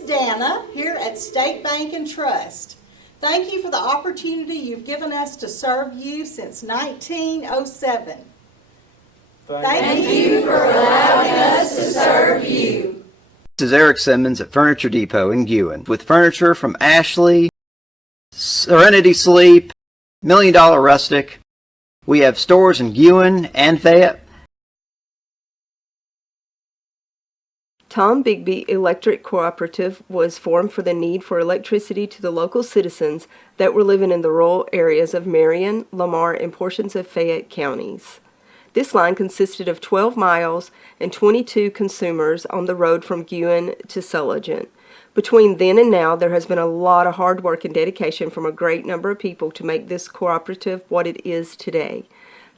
is Dana here at State Bank and Trust. Thank you for the opportunity you've given us to serve you since 1907. Thank you for allowing us to serve you. This is Eric Simmons at Furniture Depot in Guin with furniture from Ashley, Serenity Sleep, $1 Million Rustic. We have stores in Guin and Fayette. Tom Bigby Electric Cooperative was formed for the need for electricity to the local citizens that were living in the rural areas of Marion, Lamar, and portions of Fayette counties. This line consisted of 12 miles and 22 consumers on the road from Guin to Sulligent. Between then and now, there has been a lot of hard work and dedication from a great number of people to make this cooperative what it is today.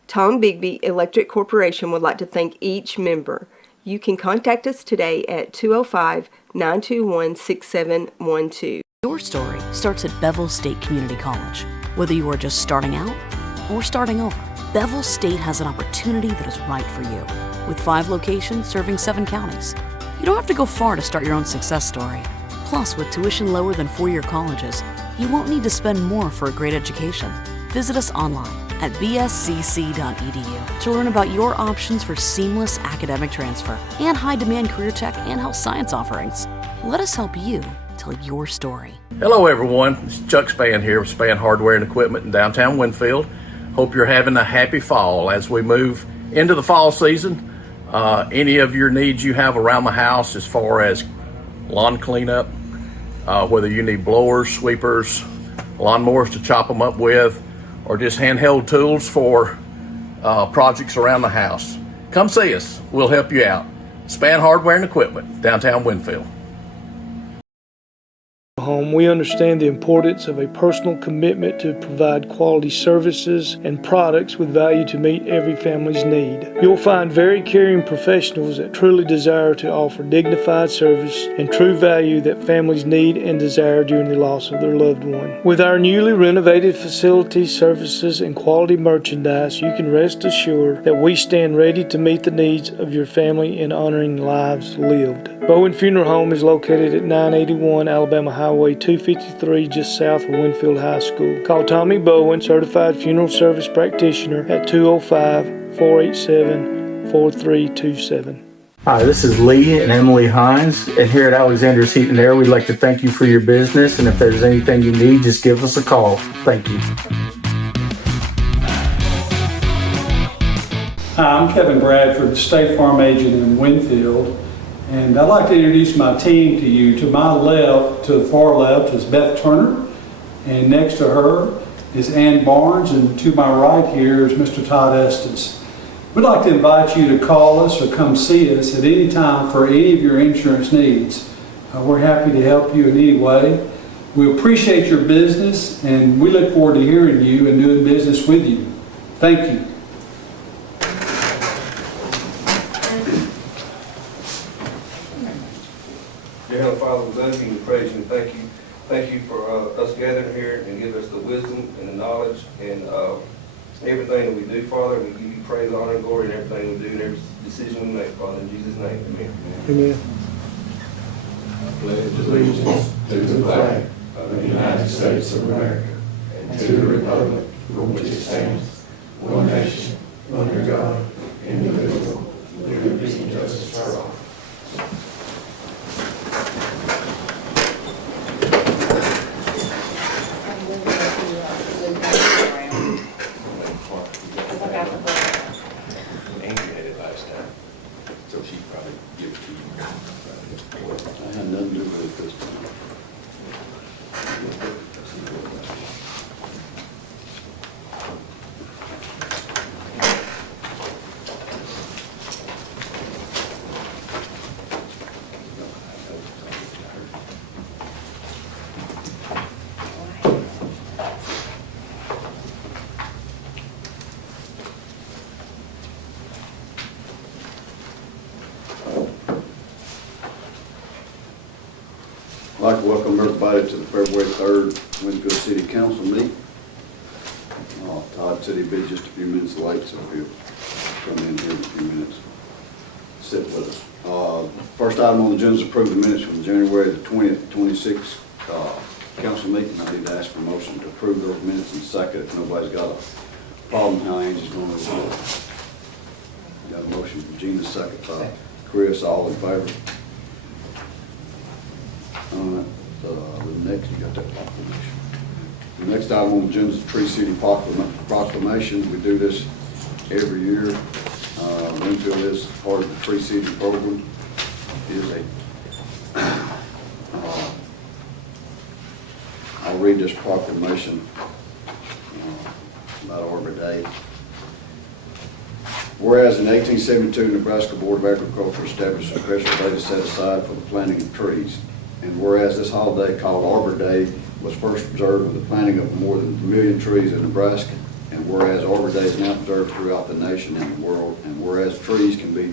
Tom Bigby Electric Corporation would like to thank each member. You can contact us today at 205-921-6712. Your story starts at Bevel State Community College. Whether you are just starting out or starting over, Bevel State has an opportunity that is right for you. With 5 locations serving 7 counties, you don't have to go far to start your own success story. Plus, with tuition lower than 4-year colleges, you won't need to spend more for a great education. Visit us online at bscc.edu to learn about your options for seamless academic transfer and high-demand career tech and health science offerings. Let us help you tell your story. Hello everyone, it's Chuck Spann here with Spann Hardware and Equipment in downtown Winfield. Hope you're having a happy fall as we move into the fall season. Any of your needs you have around the house as far as lawn cleanup, whether you need blowers, sweepers, lawnmowers to chop them up with, or just handheld tools for projects around the house, come see us. We'll help you out. Spann Hardware and Equipment, downtown Winfield. Home, we understand the importance of a personal commitment to provide quality services and products with value to meet every family's need. You'll find very caring professionals that truly desire to offer dignified service and true value that families need and desire during the loss of their loved one. With our newly renovated facilities, services, and quality merchandise, you can rest assured that we stand ready to meet the needs of your family in honoring lives lived. Bowen Funeral Home is located at 981 Alabama Highway 253, just south of Winfield High School. Call Tommy Bowen, Certified Funeral Service Practitioner, at 205-487-4327. Hi, this is Lee and Emily Hines, and here at Alexander's Heat and Air, we'd like to thank you for your business, and if there's anything you need, just give us a call. Thank you. Hi, I'm Kevin Bradford, State Farm Agent in Winfield. And I'd like to introduce my team to you. To my left, to the far left, is Beth Turner, and next to her is Ann Barnes, and to my right here is Mr. Todd Estes. We'd like to invite you to call us or come see us at any time for any of your insurance needs. We're happy to help you in any way. We appreciate your business, and we look forward to hearing you and doing business with you. Thank you. Dear Heavenly Father, we love you and praise you and thank you. Thank you for us gathering here and give us the wisdom and the knowledge and everything that we do, Father. We give you praise, honor, and glory in everything we do and every decision we make, Father. In Jesus' name, amen. Amen. I pledge allegiance to the flag of the United States of America and to the republic for which it stands, one nation, under God, indivisible, with liberty and justice for all. I'd like to welcome everybody to the February 3rd Winfield City Council meeting. Todd said he'd be just a few minutes late, so he'll come in here in a few minutes, sit with us. First item on the agenda is approve the minutes from January the 20th, 26th council meeting. I need to ask for a motion to approve those minutes and second if nobody's got a problem how Angie's going to report. Got a motion from Gina, second by Chris, all in favor. The next, you got that proclamation. The next item on the agenda is the Tree City proclamation. We do this every year. Winfield is part of the Tree City program. It is I'll read this proclamation about Arbor Day. Whereas in 1872, Nebraska Board of Agriculture established a special day to set aside for the planting of trees. And whereas this holiday called Arbor Day was first observed with the planting of more than 1 million trees in Nebraska, and whereas Arbor Day is now observed throughout the nation and the world, and whereas trees can be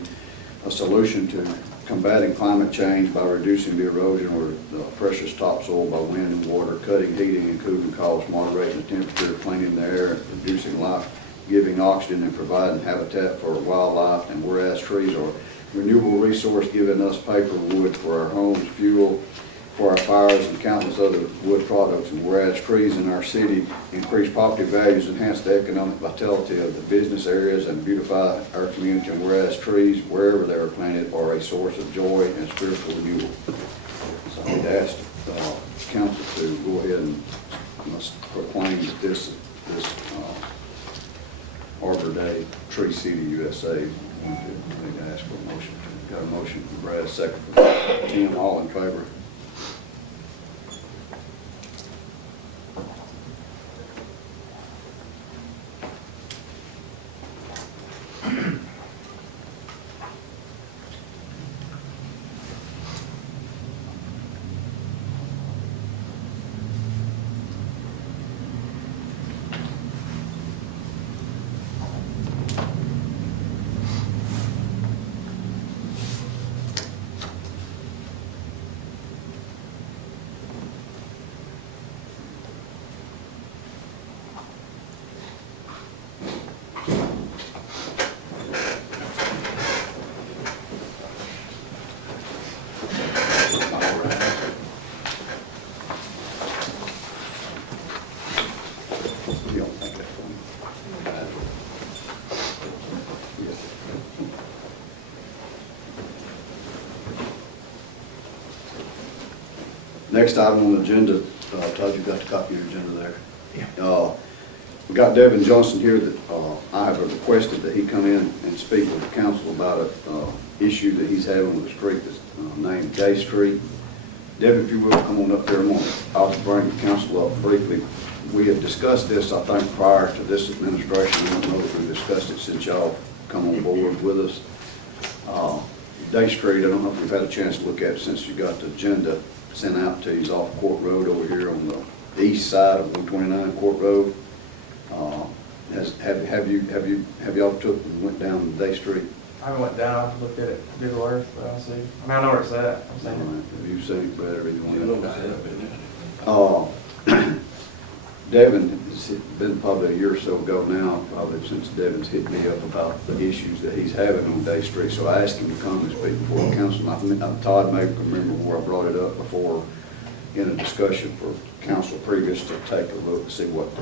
a solution to combating climate change by reducing the erosion or the precious topsoil by wind and water, cutting heating and cooling costs, moderating the temperature, cleaning the air, reducing life, giving oxygen, and providing habitat for wildlife, and whereas trees are a renewable resource giving us paper, wood for our homes, fuel for our fires, and countless other wood products, and whereas trees in our city increase property values, enhance the economic vitality of the business areas, and beautify our community, and whereas trees, wherever they are planted, are a source of joy and spiritual renewal. So I need to ask council to go ahead and proclaim that this Arbor Day, Tree City, USA. I need to ask for a motion. Got a motion from Brad, second from Tim, all in favor. Next item on the agenda, Todd, you got the copy of your agenda there? Yeah. We got Devin Johnson here that I have requested that he come in and speak with the council about an issue that he's having with a street that's named Day Street. Devin, if you will, come on up there a moment. I'll bring the council up briefly. We have discussed this, I think, prior to this administration. I don't know if we've discussed it since y'all come on board with us. Day Street, I don't know if we've had a chance to look at it since you got the agenda sent out to you. Off Court Road over here on the east side of 129 Court Road. Have y'all took and went down Day Street? I haven't went down, I've looked at it, Google Earth, but I don't see. I mean, I know where it's at. I'm saying. Right. Have you seen it better? Devin, it's been probably a year or so ago now, probably since Devin's hit me up about the issues that he's having on Day Street. So I asked him to come and speak before the council. Todd may remember where I brought it up before in a discussion for council previous to take a look and see what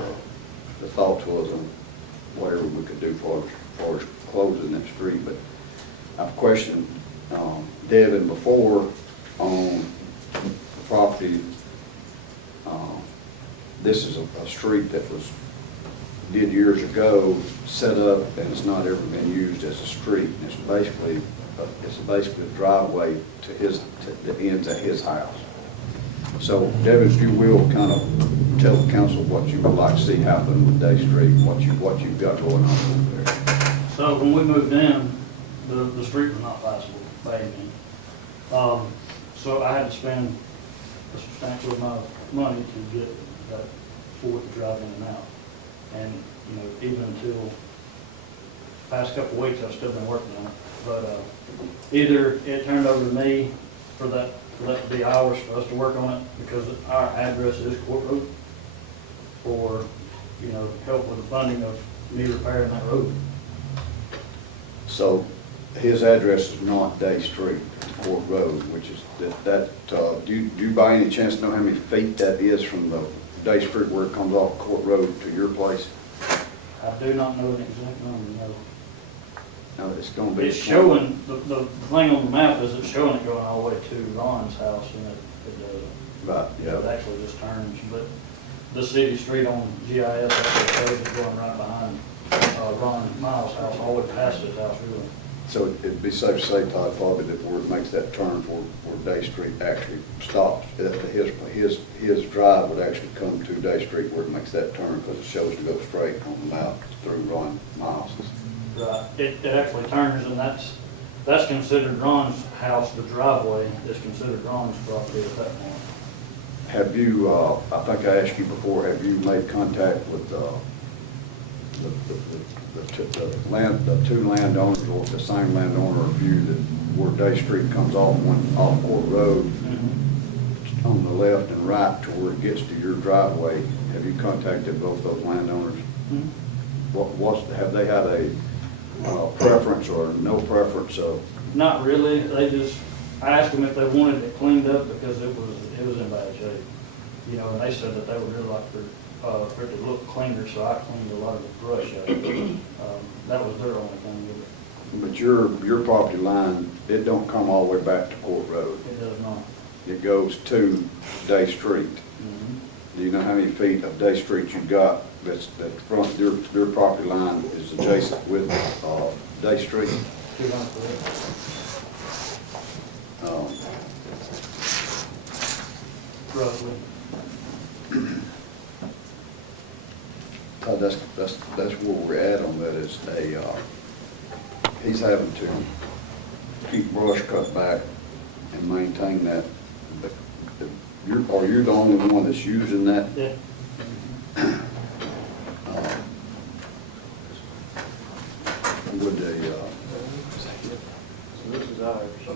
the thoughts was on whatever we could do for as closing that street. But I've questioned Devin before on the property. This is a street that was did years ago, set up, and it's not ever been used as a street. And it's basically a driveway to the ends of his house. So, Devin, if you will, kind of tell the council what you would like to see happen with Day Street, and what you've got going on over there. So when we moved in, the street was not passable by any means. So I had to spend a substantial amount of money to get that Ford to drive in and out. And, you know, even until the past couple of weeks, I've still been working on it. But either it turned over to me for that to be ours for us to work on it because our address is Court Road, or, help with the funding of me repairing that road. So his address is not Day Street, it's Court Road, which is do you by any chance know how many feet that is from the Day Street where it comes off Court Road to your place? I do not know an exact number, no. No, it's gonna be. It's showing, the thing on the map is it's showing it going all the way to Ron's house, and it doesn't. Right, yeah. It actually just turns, but the city street on GIS actually shows it going right behind Ron Miles' house, all the way past his house, really. So it'd be safe to say, Todd, probably that where it makes that turn where Day Street actually stops, his drive would actually come to Day Street where it makes that turn, because it shows to go straight on the map through Ron Miles'. Right, it actually turns, and that's considered Ron's house, the driveway is considered Ron's property at that point. Have you, I think I asked you before, have you made contact with the two landowners, or the same landowner of you that where Day Street comes off Court Road, on the left and right to where it gets to your driveway? Have you contacted both those landowners? Have they had a preference or no preference of? Not really. I asked them if they wanted it cleaned up because it was in bad shape. You know, and they said that they would really like for it to look cleaner, so I cleaned a lot of the brush out. That was their only thing with it. But your property line, it don't come all the way back to Court Road. It does not. It goes to Day Street. Do you know how many feet of Day Street you got that front, your property line is adjacent with Day Street? 200 feet. Roughly. That's where we're at on that is he's having to keep brush cut back and maintain that. But are you the only one that's using that? Yeah. Would they, So this is ours. I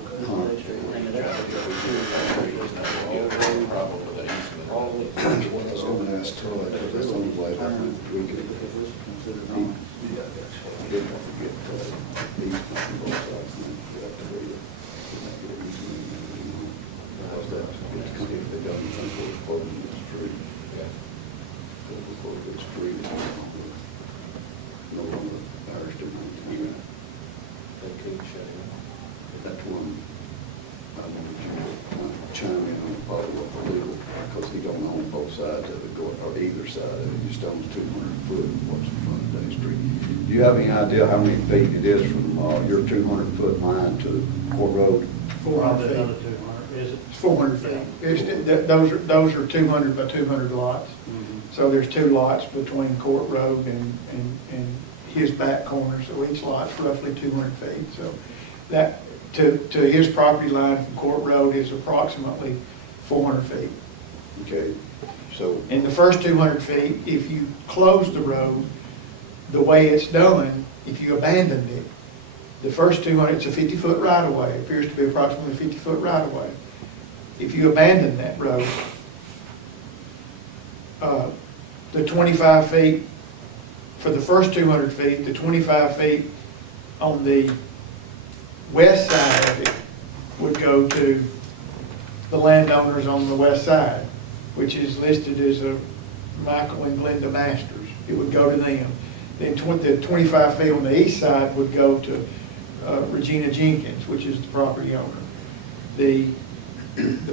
was going to ask Troy, because that's the only way I think we could. That's one I wanted you to chime in on probably what the legal, because he don't own both sides of it, or either side of it, he just owns 200 foot of what's in front of Day Street. Do you have any idea how many feet it is from your 200 foot line to Court Road? 400 feet. Another 200, is it? It's 400 feet. Those are 200 by 200 lots. So there's 2 lots between Court Road and his back corner, so each lot's roughly 200 feet. So that, to his property line from Court Road is approximately 400 feet. Okay, so. In the first 200 feet, if you close the road, the way it's done, if you abandoned it, the first 200, it's a 50-foot right-of-way. It appears to be approximately a 50-foot right-of-way. If you abandon that road, the 25 feet, for the first 200 feet, the 25 feet on the west side of it would go to the landowners on the west side, which is listed as a Michael and Glenda Masters. It would go to them. Then the 25 feet on the east side would go to Regina Jenkins, which is the property owner. The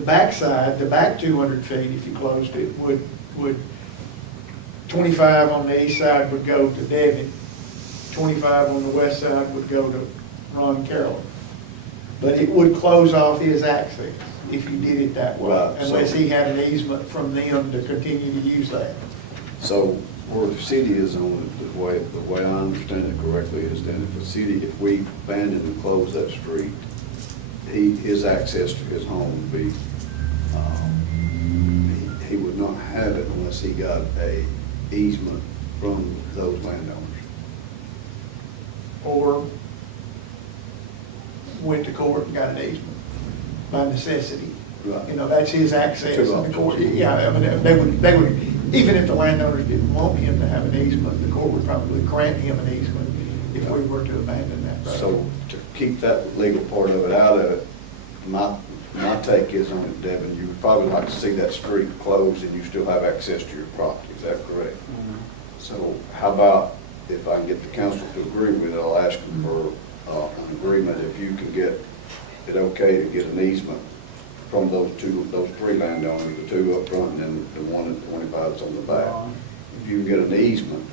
back side, the back 200 feet, if you closed it, would 25 on the east side would go to Devin. 25 on the west side would go to Ron Carroll. But it would close off his access if you did it that way, Right, unless so- he had an easement from them to continue to use that. So where the city is on it, the way I understand it correctly is that if we abandon and close that street, his access to his home would be, he would not have it unless he got a easement from those landowners. Or went to court and got an easement by necessity. Right. You know, that's his access Two to the options. court. Yeah, I mean, they would, even if the landowners didn't want him to have an easement, the court would probably grant him an easement if we were to abandon that road. So to keep that legal part of it out of it, my take is on it, Devin, you would probably like to see that street closed and you still have access to your property, is that correct? So how about if I can get the council to agree with it, I'll ask them for an agreement if you can get it okay to get an easement from those three landowners, the two up front and then the one at 25 that's on the back. If you can get an easement,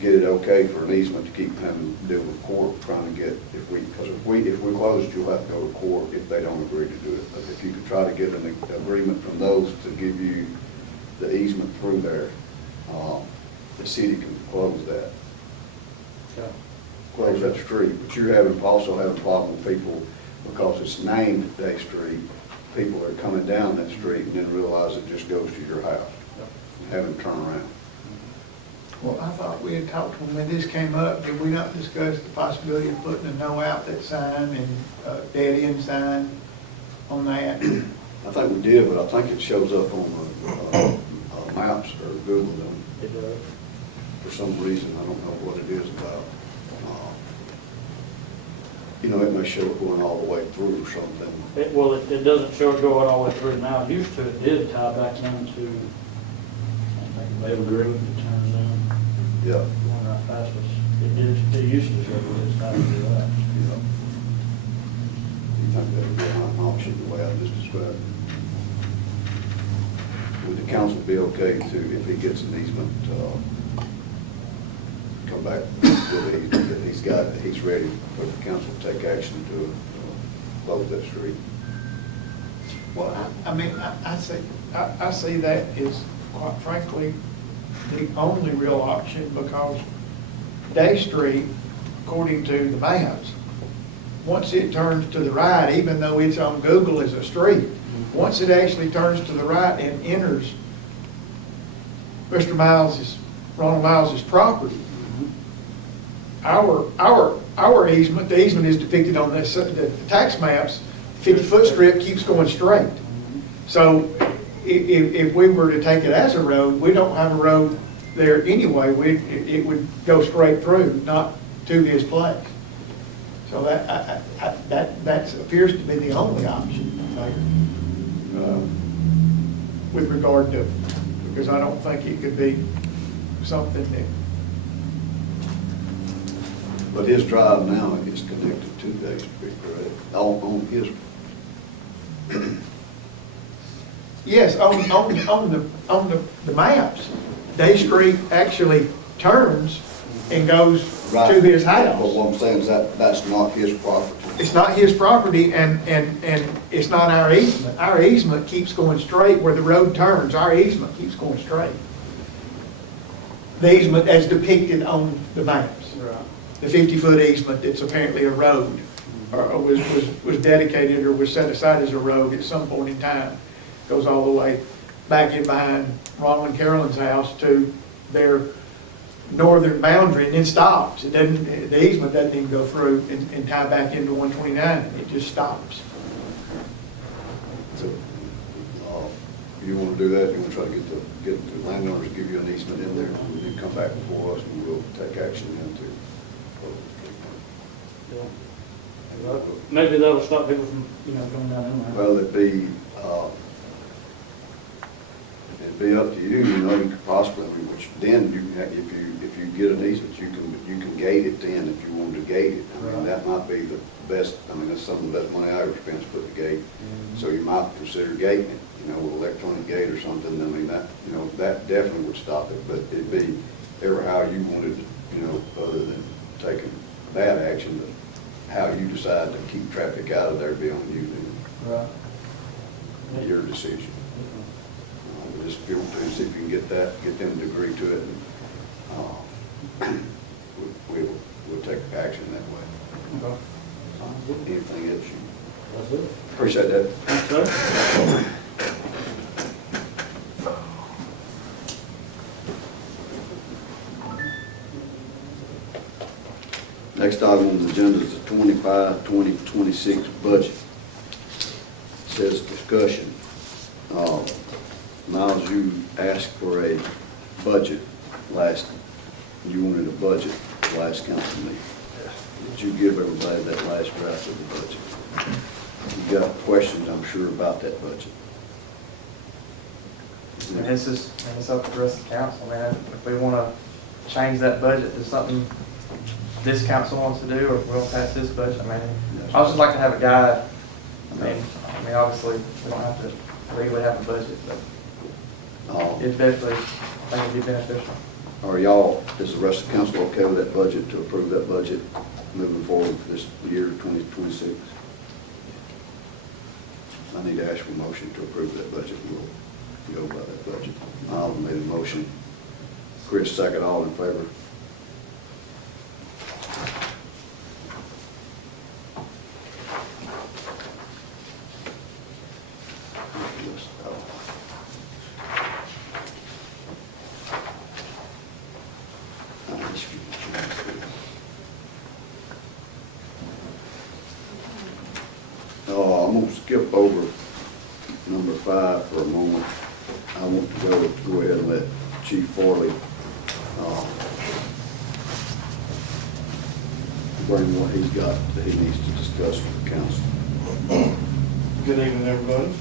get it okay for an easement to keep having to deal with court trying to get, because if we close it, you'll have to go to court if they don't agree to do it. But if you could try to get an agreement from those to give you the easement through there, the city can close that. Okay. Close that street, but you're also having a problem with people because it's named Day Street. People are coming down that street and then realize it just goes to your house, having to turn around. Well, I thought we had talked when this came up, did we not discuss the possibility of putting a no outlet sign and a dead end sign on that? I think we did, but I think it shows up on the maps or Google them. It does. For some reason, I don't know what it is about. It may show it going all the way through or something. It doesn't show it going all the way through now. It used to, it did tie back into, I think, Road that turns in. Yeah. Going right past us. It used to show it, it's not to do that. Yeah. You think that would be an option the way I just described it? Would the council be okay to, if he gets an easement, come back with an easement that he's ready for the council to take action to close that street? Well, I see that as, quite frankly, the only real option, because Day Street, according to the maps, once it turns to the right, even though it's on Google as a street, once it actually turns to the right and enters Ronald Miles's property, our easement, the easement is depicted on the tax maps, 50-foot strip keeps going straight. So if we were to take it as a road, we don't have a road there anyway. It would go straight through, not to his place. So that appears to be the only option with regard to, because I don't think it could be something that. But his drive now is connected to Day Street, correct? On his. Yes, on the maps, Day Street actually turns and goes to his house. But what I'm saying is that's not his property. It's not his property, and it's not our easement. Our easement keeps going straight where the road turns. Our easement keeps going straight. The easement as depicted on the maps. Right. The 50-foot easement that's apparently a road, or was dedicated or was set aside as a road at some point in time. Goes all the way back in behind Ronald and Carolyn's house to their northern boundary and then stops. It doesn't, the easement doesn't even go through and tie back into 129. It just stops. So, you want to do that? You want to try to get the landowners to give you an easement in there, and you come back before us, and we'll take action then to. Yeah. Maybe that'll stop people from, coming down in there. Well, it'd be up to you. You could possibly, which then if you get an easement, you can gate it then if you wanted to gate it. I mean, that might be the best. I mean, that's some of the best money I ever spent to put the gate. So you might consider gating it. With electronic gate or something. I mean, that definitely would stop it. But it'd be ever how you wanted to, other than taking that action, but how you decide to keep traffic out of there beyond you. Right. Your decision. Just feel to see if you can get them to agree to it, and we'll take action that way. Okay. Anything else? That's it. Appreciate that. Thanks, sir. Next item on the agenda is the 25-2026 budget. It says discussion. Miles, you asked for a budget you wanted a budget last council meeting. Did you give everybody that last draft of the budget? You got questions, I'm sure, about that budget. And it's up to the rest of the council, man. If we want to change that budget to something this council wants to do, or if we don't pass this budget, I mean, I would just like to have a guide. I mean, obviously, we don't have to legally have a budget, but it definitely, I think it'd be beneficial. Are y'all, is the rest of the council okay with that budget, to approve that budget moving forward for this year 2026? I need to ask for a motion to approve that budget. We'll go by that budget. Alden made a motion. Chris second. All in favor? I'm going to skip over number 5 for a moment. I want to go ahead and let Chief Farley bring what he's got that he needs to discuss with the council. Good evening, everybody.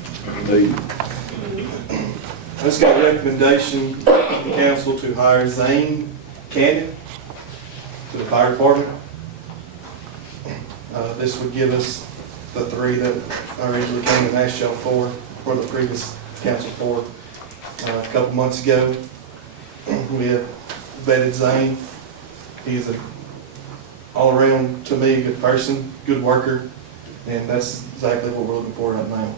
Good evening. I just got a recommendation from the council to hire Zane Cannon to the fire department. This would give us the 3 that I originally came and asked y'all for the previous council for a couple months ago. We have vetted Zane. He's a all-around, to me, good person, good worker, and that's exactly what we're looking for right now.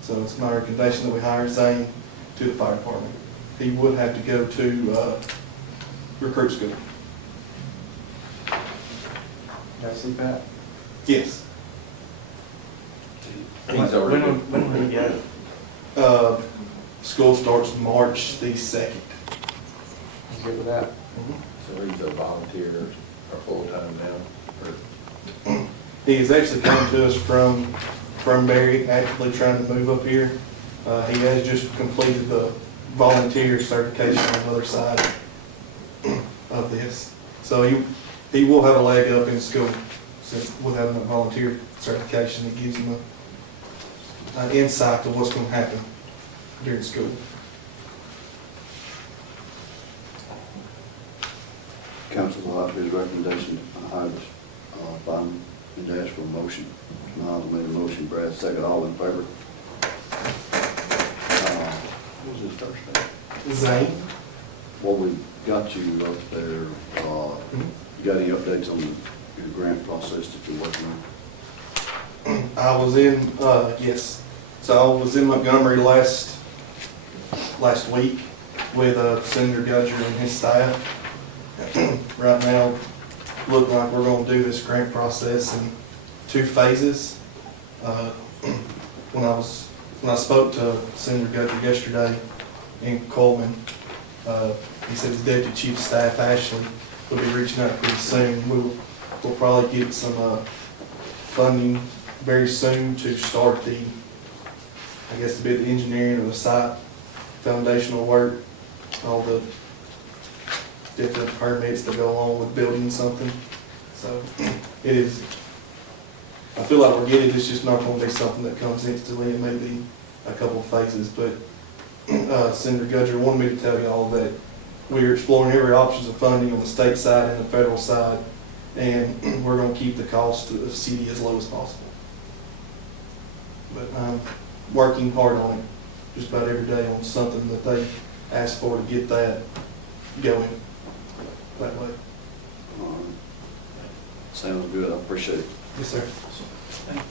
So it's my recommendation that we hire Zane to the fire department. He would have to go to recruit school. Got to see that? Yes. When will he get it? School starts March the 2nd. I'm good with that. So he's a volunteer or full-time now? He has actually come to us from Barry, actively trying to move up here. He has just completed the volunteer certification on the other side of this. So he will have a leg up in school. So with having a volunteer certification, it gives him an insight to what's going to happen during school. Council will have his recommendation to hire this fireman and ask for a motion. Alden made a motion. Brad second. All in favor? What was his first name? Zane. What we got you up there, you got any updates on your grant process that you're working on? I was in, yes. So I was in Montgomery last week with Senator Gudger and his staff. Right now, looking like we're going to do this grant process in 2 phases. When I spoke to Senator Gudger yesterday in Coleman, he said his Deputy Chief of Staff Ashley will be reaching out pretty soon. We'll probably get some funding very soon to start the engineering of the site, foundational work, all the different permits that go along with building something. So it is, I feel like we're getting it. It's just not going to be something that comes instantly. It may be a couple of phases, but Senator Gudger wanted me to tell y'all that we're exploring every options of funding on the state side and the federal side, and we're going to keep the cost of the city as low as possible. But I'm working hard on it just about every day on something that they asked for to get that going that way. Sounds good. I appreciate it. Yes, sir. Thank you.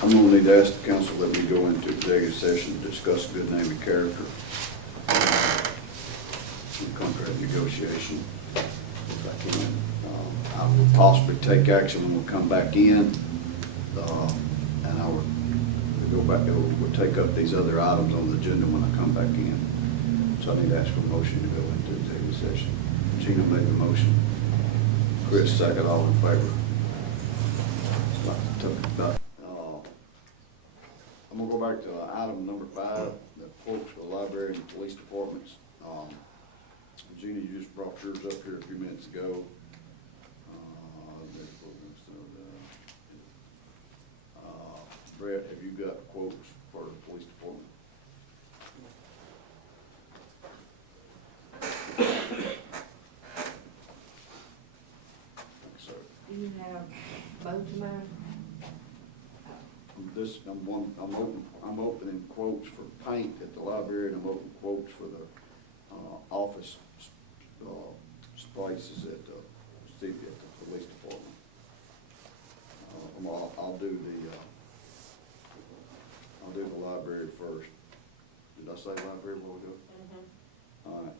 I'm gonna need to ask the council, let me go into executive session to discuss good name and character, and contract negotiation, if I can. I will possibly take action when we come back in, and I will go back, we'll take up these other items on the agenda when I come back in. So I need to ask for a motion to go into executive session. Gina made the motion. Chris second, all in favor. I'm gonna go back to item number 5, the quotes for the library and police departments. Gina, you just brought yours up here a few minutes ago. Brett, have you got quotes for the police department? So, Do you have both of mine? I'm opening quotes for paint at the library, and I'm opening quotes for the office spaces at the police department. I'll do the library first. Did I say library a while ago? Mm-hmm. All right.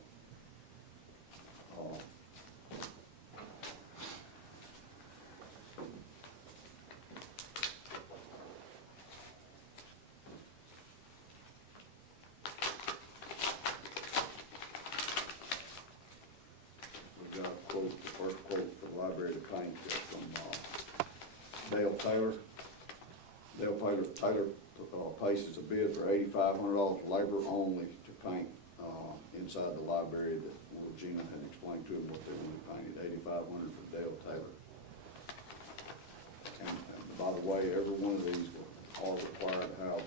We've got a quote, the first quote for the library to paint from Dale Taylor. Taylor places a bid for $8,500 labor only to paint inside the library that Gina had explained to him what they wanted painted. $8,500 for Dale Taylor. And by the way, every one of these are required to have,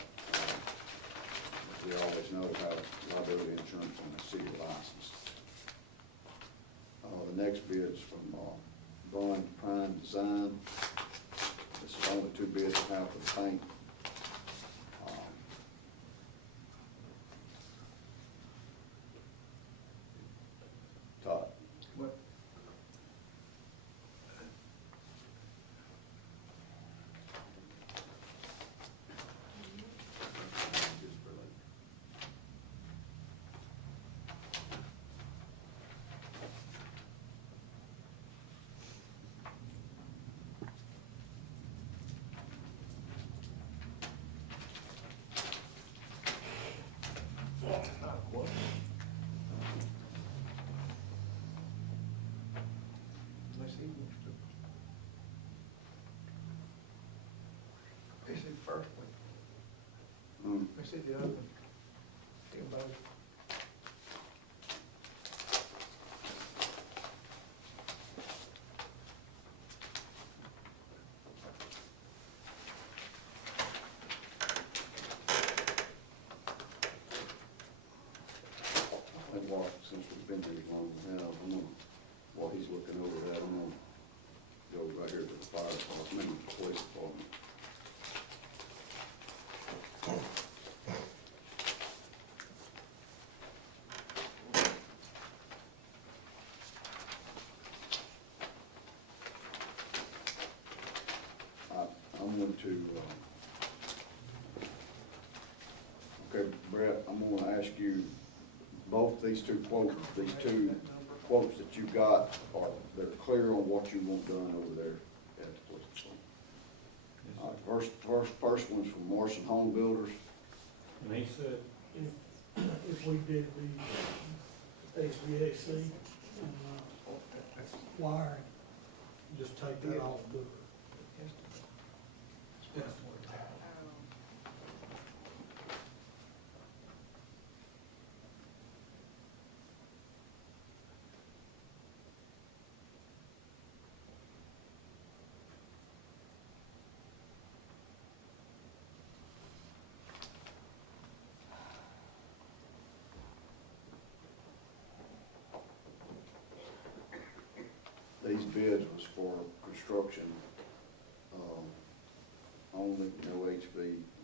as we always know, have liability insurance on the city license. The next bid is from Bond Prime Design. This is only 2 bids I have for the paint. Todd. What? This is the first one. This is the other one. See them both. Since we've been here long now, while he's looking over that, I'm gonna go right here to the fire department, and the police department. I'm going to, okay, Brett, I'm gonna ask you, both these two quotes that you got they're clear on what you want done over there at the police department. First one's from Morrison Home Builders. And he said if we did the HVAC and wiring, just take that off the estimate. These bids was for construction, only,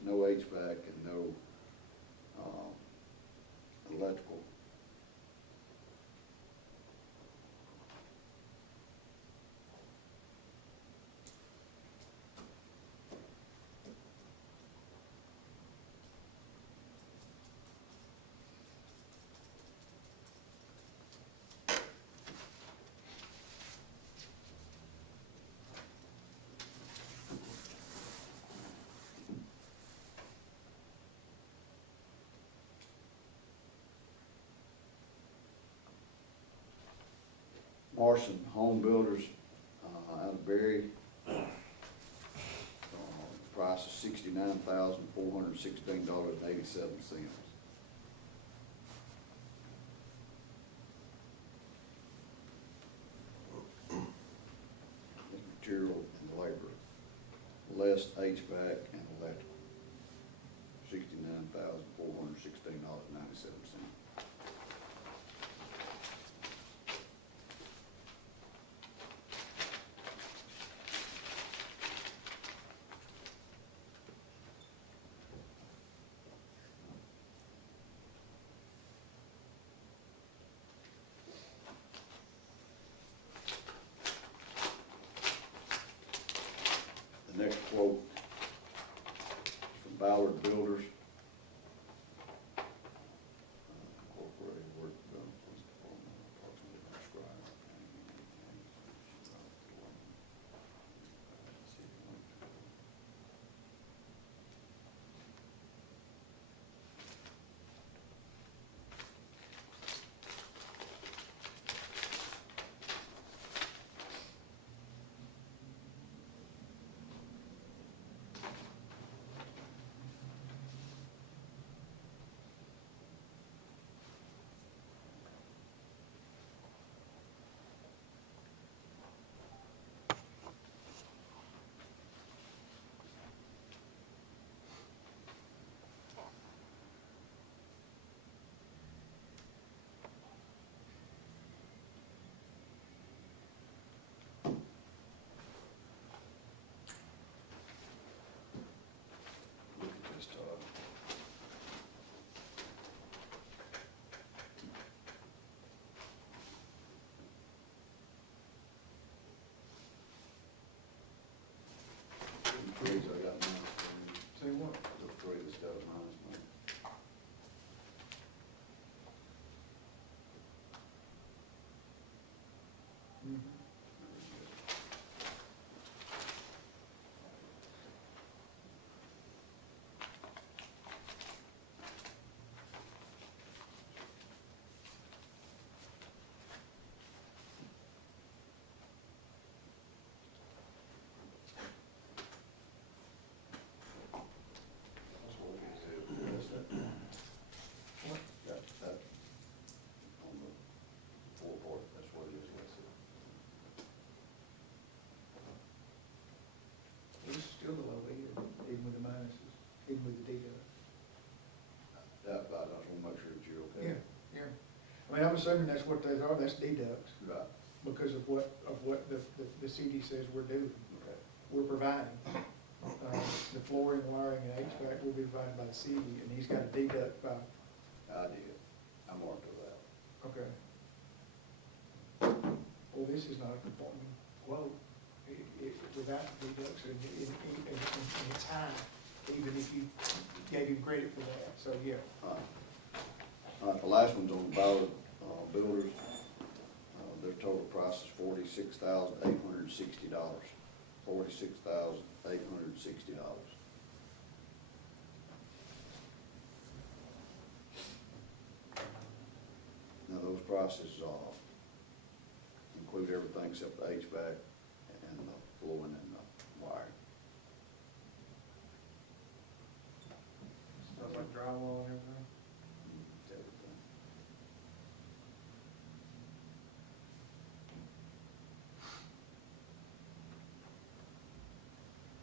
no HVAC and no, electrical. Morrison Home Builders out of Berry. Price is $69,416.87. Material and labor, less HVAC and electrical, $69,416.97. The next quote is from Ballard Builders. Incorporated work done, police department, approximately prescribed. Just trees I got minus for you. Say what? The tree that's got a minus money. That's what it is. What? That, on the four-part, that's what it is, that's it. This is still a low bid, even with the minuses, even with the deduct. I just want to make sure that you're okay. Yeah. I mean, I'm assuming that's what those are, that's deducts, Right. because of what the CD says we're doing. Okay. We're providing. The flooring, wiring, and HVAC will be provided by the city, and he's got a deduct by. I did. I marked it out. Okay. Well, this is not a conforming quote. Without the deducts, and it's high, even if you gave him credit for that, so yeah. All right, the last one's on Ballard Builders. Their total price is $46,860. $46,860. Now, those prices include everything except the HVAC and the flooring and the wiring. Stuff like drywall and everything. Everything.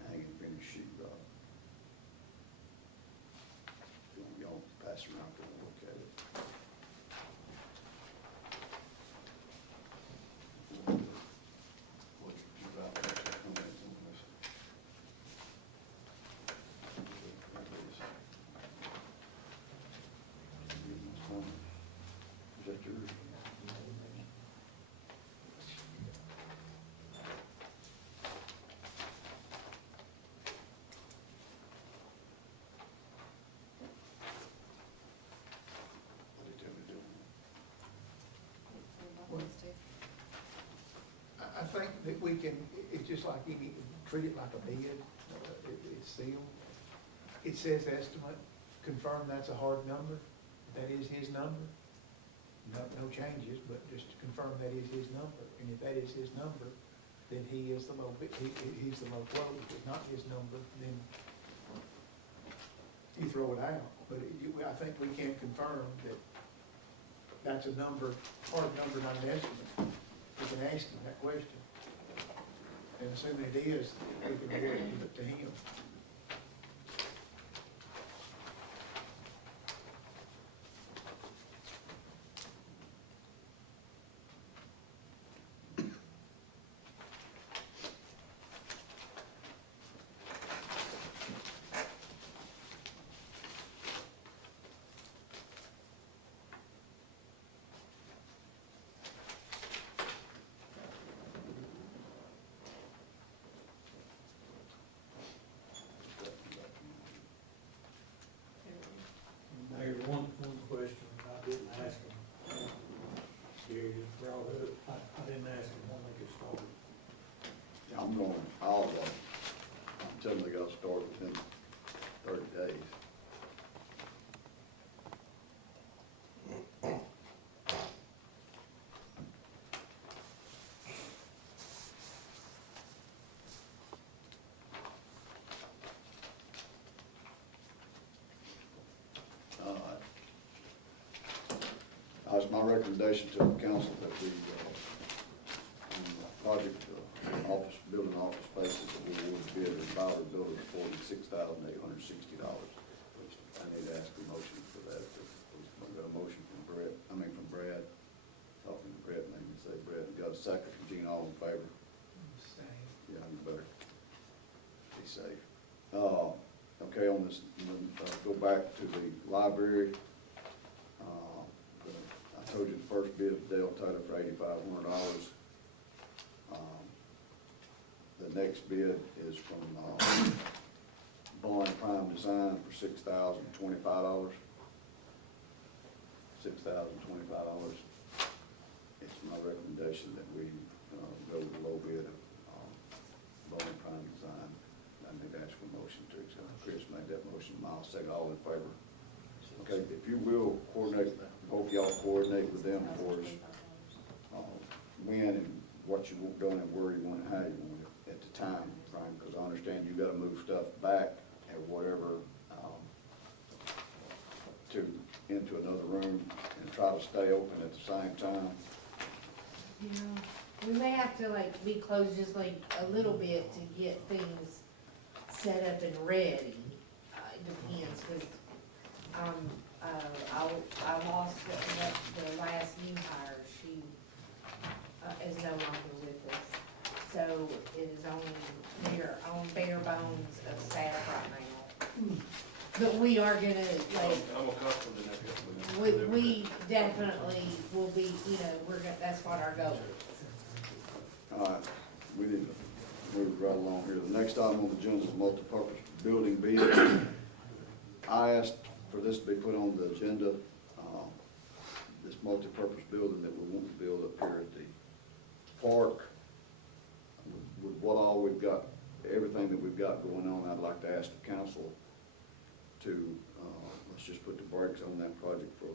Hanging finished sheet rock. Y'all pass around and look at it. What you got there, comments on this? Is that yours? What did you tell me to do? I think that we can, it's just like any, treat it like a bid, it's sealed. It says estimate, confirm that's a hard number, that is his number. no changes, but just to confirm that is his number. And if that is his number, then he is the low, he's the low quote. If it's not his number, then you throw it out. But I think we can confirm that that's a number, hard number, not an estimate. We can ask him that question. And assuming it is, we can award it to him. Mayor, one question I didn't ask him. Gary just brought it up. I didn't ask him when they get started. Yeah, I'm going, all of them. I'm telling them they gotta start within 30 days. It's my recommendation to the council that we, on the project, office, building office spaces, that we award the bid to Bauer Builders $46,860, which I need to ask a motion for that. We've got a motion from Brad, talking to Brett, maybe say Brett, we got a second from Gene, all in favor? Yeah, you better be safe. Okay, on this, go back to the library. I told you the first bid of Dale Taylor for $8,500. The next bid is from Bond Prime Design for $6,025. $6,025. It's my recommendation that we go with the low bid of Bond Prime Design. I need to ask for a motion to accept. Chris made that motion. Miles second. All in favor? Okay, if you will coordinate, hope y'all coordinate with them for us, when and what you want done and where you want it, how you want it at the time frame, because I understand you gotta move stuff back or whatever, into another room and try to stay open at the same time. Yeah, we may have to like be closed just like a little bit to get things set up and ready. It depends, because I lost the last new hire. She is no longer with us. So it is on bare bones of staff right now. But we are gonna, like, I'm a customer in that. we definitely will be, that's what our goal is. All right, we need to move right along here. The next item on the agenda is multipurpose building bid. I asked for this to be put on the agenda, this multipurpose building that we want to build up here at the park. With what all we've got, everything that we've got going on, I'd like to ask the council to, let's just put the brakes on that project for a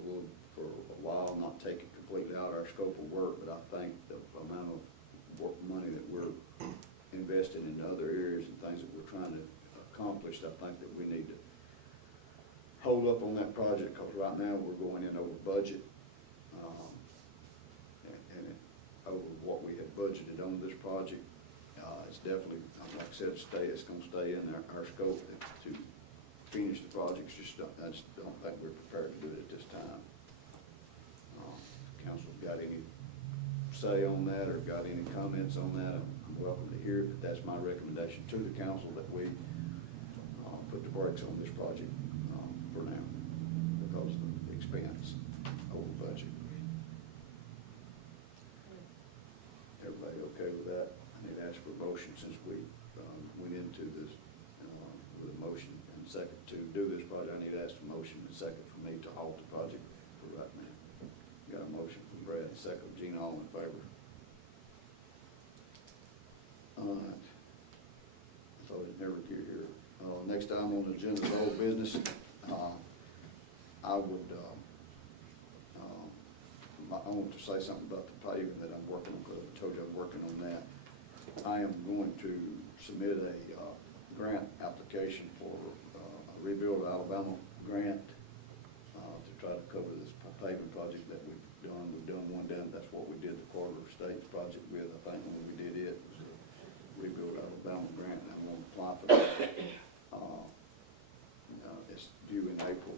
while, not take it completely out of our scope of work, but I think the amount of money that we're investing in other areas and things that we're trying to accomplish, I think that we need to hold up on that project, because right now we're going in over budget, and over what we had budgeted on this project. It's definitely, like I said, it's going to stay in our scope to finish the project. I just don't think we're prepared to do it at this time. Council got any say on that or got any comments on that? I'm welcome to hear it. That's my recommendation to the council, that we put the brakes on this project for now because of the expense over budget. Everybody okay with that? I need to ask for a motion, since we went into this with a motion and second to do this project. I need to ask a motion and second for me to halt the project for right now. Got a motion from Brad and second from Gene. All in favor? All right. I thought I'd never get here. Next item on the agenda is old business. I would want to say something about the paving that I'm working on, because I told you I'm working on that. I am going to submit a grant application for a Rebuild Alabama grant to try to cover this paving project that we've done. We've done one down, that's what we did the Corridor State project with. I think when we did it, was a Rebuild Alabama grant, and I'm going to apply for that. It's due in April.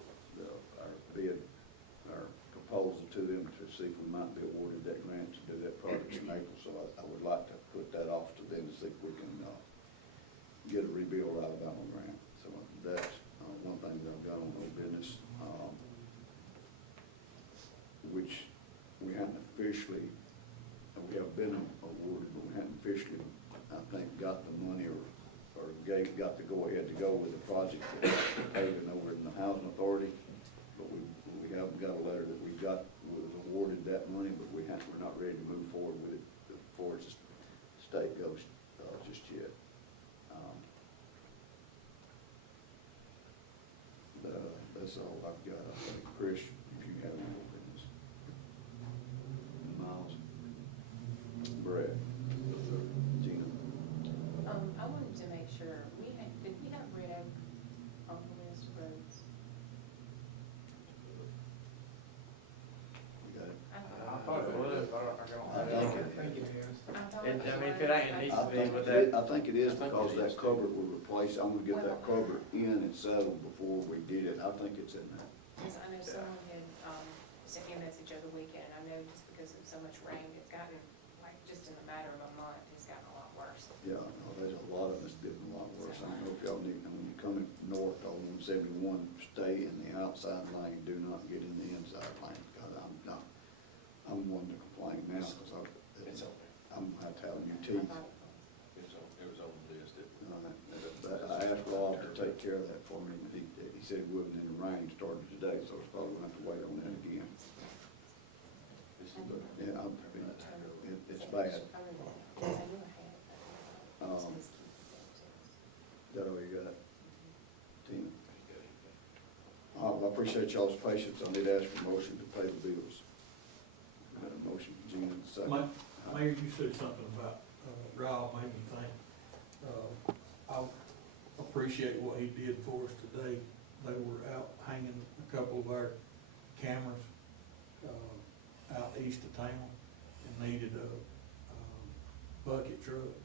Our bid, our proposal to them to see if we might be awarded that grant to do that project in April. So I would like to put that off to them to see if we can get a Rebuild Alabama grant. So that's one thing that I've got on old business, which we haven't officially, we have been awarded, but we haven't officially, I think, got the money or got the go-ahead to go with the project that's paving over in the Housing Authority. But we haven't got a letter that we got, was awarded that money, but we're not ready to move forward with it as far as the state goes just yet. That's all I've got. I think, Chris, if you have any more business. Miles, Brett, Gina. I wanted to make sure, did we have Red Oak on the list of roads? You got it? I thought it was, but I think it is. I mean, if it ain't, it needs to be with that. I think it is, because that culvert will replace, I'm gonna get that culvert in and settled before we did it. I think it's in there. Because I know someone had, sent me a message over the weekend, I know just because of so much rain, it's gotten, like, just in a matter of a month, it's gotten a lot worse. Yeah, no, there's a lot of us getting a lot worse. I don't know if y'all need, when you're coming north on 171, stay in the outside lane, do not get in the inside lane, because I'm one to complain now, because I'm gonna have to have new teeth. It was on the list. I asked Rob to take care of that for me, and he said it wouldn't, in the rain started today, so it's probably gonna have to wait on that again. Yeah, it's bad. That all you got, Tina? I appreciate y'all's patience. I need to ask for a motion to pay the bills. We got a motion, Gina, second. Mayor, you said something about, Rob made me think, I appreciate what he did for us today. They were out hanging a couple of our cameras, out east of town, and needed a bucket truck.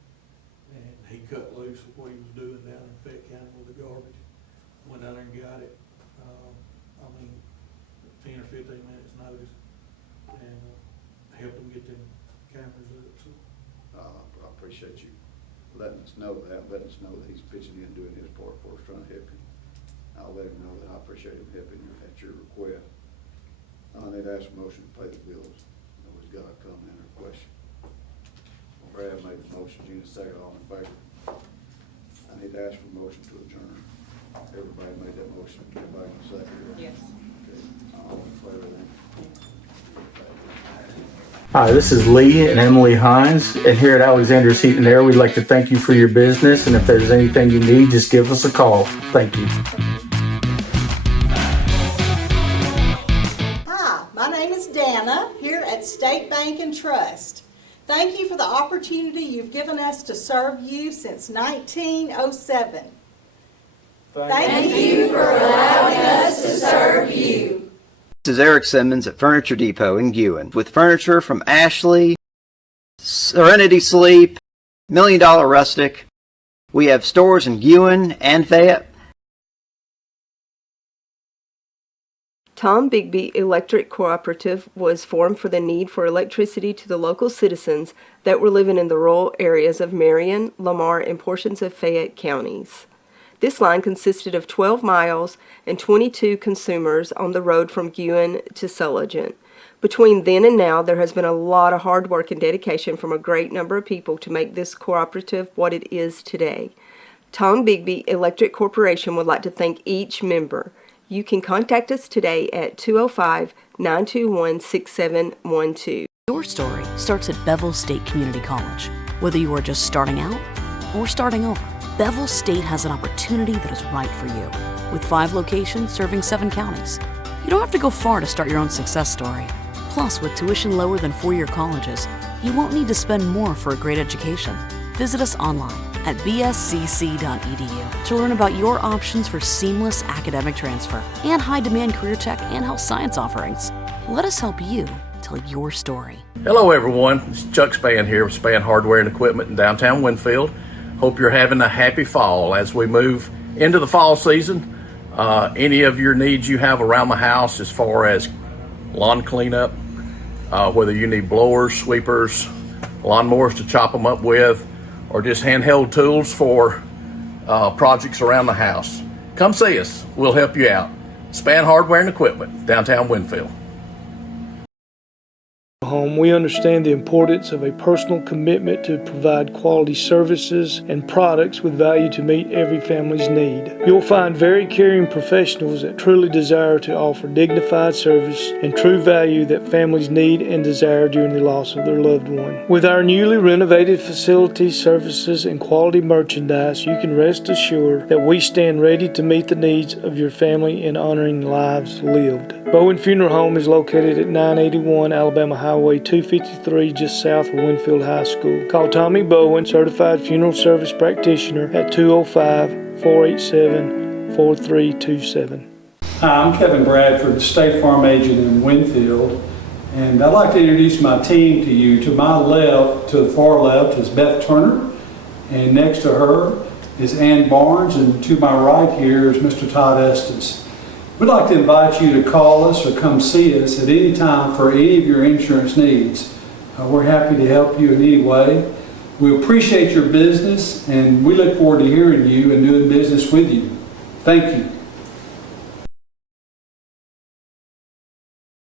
And he cut loose with what he was doing down in Fayette County with the garbage. Went down there and got it, 10 or 15 minutes notice, and helped them get them cameras up. So I appreciate you letting us know that he's pitching in, doing his part for us, trying to help you. I'll let him know that I appreciate him helping you at your request. I need to ask a motion to pay the bills. Nobody's got a comment or question. Brad made the motion, Gina second, all in favor. I need to ask for a motion to adjourn. Everybody made that motion, everybody can second it? Yes. Okay, all in favor then? Hi, this is Lee and Emily Hines, and here at Alexander's Heat and Air, we'd like to thank you for your business, and if there's anything you need, just give us a call. Thank you. Hi, my name is Dana, here at State Bank and Trust. Thank you for the opportunity you've given us to serve you since 1907. Thank you for allowing us to serve you. This is Eric Simmons at Furniture Depot in Guin with furniture from Ashley, Serenity Sleep, $1 Million Rustic. We have stores in Guin and Fayette. Tom Bigby Electric Cooperative was formed for the need for electricity to the local citizens that were living in the rural areas of Marion, Lamar, and portions of Fayette counties. This line consisted of 12 miles and 22 consumers on the road from Guin to Sulligent. Between then and now, there has been a lot of hard work and dedication from a great number of people to make this cooperative what it is today. Tom Bigby Electric Corporation would like to thank each member. You can contact us today at 205-921-6712. Your story starts at Bevel State Community College. Whether you are just starting out or starting over, Bevel State has an opportunity that is right for you. With 5 locations serving 7 counties, you don't have to go far to start your own success story. Plus, with tuition lower than four-year colleges, you won't need to spend more for a great education. Visit us online at bscc.edu to learn about your options for seamless academic transfer and high-demand career tech and health science offerings. Let us help you tell your story. Hello everyone, it's Chuck Spann here with Spann Hardware and Equipment in downtown Winfield. Hope you're having a happy fall as we move into the fall season. Any of your needs you have around the house as far as lawn cleanup, whether you need blowers, sweepers, lawnmowers to chop them up with, or just handheld tools for projects around the house, come see us. We'll help you out. Spann Hardware and Equipment, downtown Winfield. Home, we understand the importance of a personal commitment to provide quality services and products with value to meet every family's need. You'll find very caring professionals that truly desire to offer dignified service and true value that families need and desire during the loss of their loved one. With our newly renovated facilities, services, and quality merchandise, you can rest assured that we stand ready to meet the needs of your family in honoring lives lived. Bowen Funeral Home is located at 981 Alabama Highway 253, just south of Winfield High School. Call Tommy Bowen, Certified Funeral Service Practitioner, at 205-487-4327. Hi, I'm Kevin Bradford, State Farm Agent in Winfield, and I'd like to introduce my team to you. To my left, to the far left, is Beth Turner, and next to her is Ann Barnes, and to my right here is Mr. Todd Estes. We'd like to invite you to call us or come see us at any time for any of your insurance needs. We're happy to help you in any way. We appreciate your business, and we look forward to hearing you and doing business with you. Thank you.